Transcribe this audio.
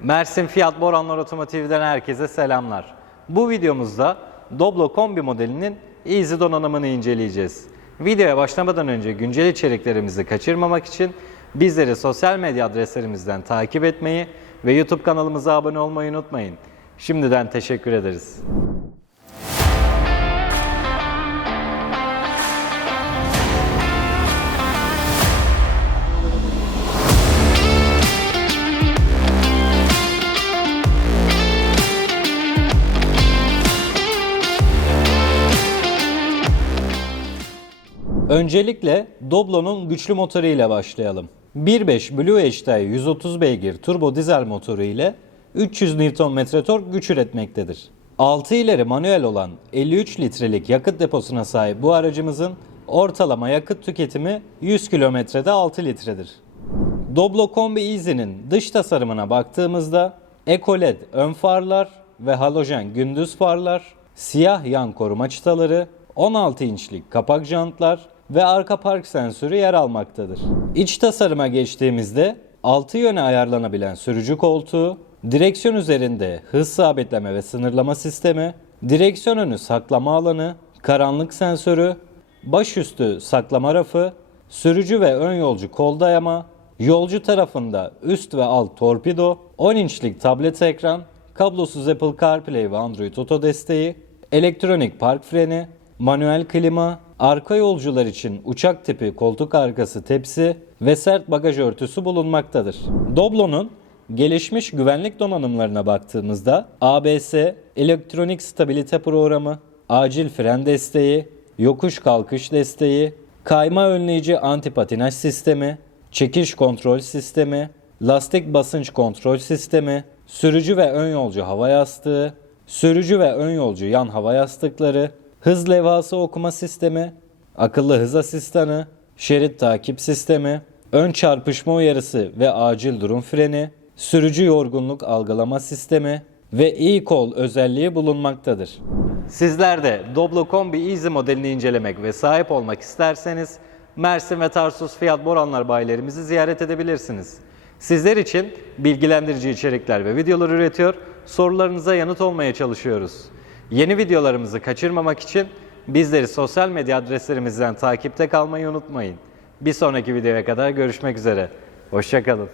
Mersin Fiyat Boranlar Otomotiv'den herkese selamlar. Bu videomuzda Doblo kombi modelinin Easy donanımını inceleyeceğiz. Videoya başlamadan önce güncel içeriklerimizi kaçırmamak için bizleri sosyal medya adreslerimizden takip etmeyi ve YouTube kanalımıza abone olmayı unutmayın. Şimdiden teşekkür ederiz. Öncelikle Doblo'nun güçlü motoru ile başlayalım. 1.5 Blue HDI 130 beygir turbo dizel motoru ile 300 Nm tork güç üretmektedir. 6 ileri manuel olan 53 litrelik yakıt deposuna sahip bu aracımızın ortalama yakıt tüketimi 100 kilometrede 6 litredir. Doblo Kombi Easy'nin dış tasarımına baktığımızda EcoLED ön farlar ve halojen gündüz farlar, siyah yan koruma çıtaları, 16 inçlik kapak jantlar ve arka park sensörü yer almaktadır. İç tasarıma geçtiğimizde 6 yöne ayarlanabilen sürücü koltuğu, direksiyon üzerinde hız sabitleme ve sınırlama sistemi, direksiyon önü saklama alanı, karanlık sensörü, başüstü saklama rafı, sürücü ve ön yolcu kol dayama, yolcu tarafında üst ve alt torpido, 10 inçlik tablet ekran, kablosuz Apple CarPlay ve Android Auto desteği, elektronik park freni, manuel klima, arka yolcular için uçak tipi koltuk arkası tepsi ve sert bagaj örtüsü bulunmaktadır. Doblo'nun gelişmiş güvenlik donanımlarına baktığımızda ABS, elektronik stabilite programı, acil fren desteği, yokuş kalkış desteği, kayma önleyici antipatinaj sistemi, çekiş kontrol sistemi, lastik basınç kontrol sistemi, sürücü ve ön yolcu hava yastığı, sürücü ve ön yolcu yan hava yastıkları, hız levhası okuma sistemi, akıllı hız asistanı, şerit takip sistemi, ön çarpışma uyarısı ve acil durum freni, sürücü yorgunluk algılama sistemi ve e-call özelliği bulunmaktadır. Sizler de Doblo Kombi Easy modelini incelemek ve sahip olmak isterseniz Mersin ve Tarsus Fiyat Boranlar bayilerimizi ziyaret edebilirsiniz. Sizler için bilgilendirici içerikler ve videolar üretiyor, sorularınıza yanıt olmaya çalışıyoruz. Yeni videolarımızı kaçırmamak için bizleri sosyal medya adreslerimizden takipte kalmayı unutmayın. Bir sonraki videoya kadar görüşmek üzere. Hoşçakalın.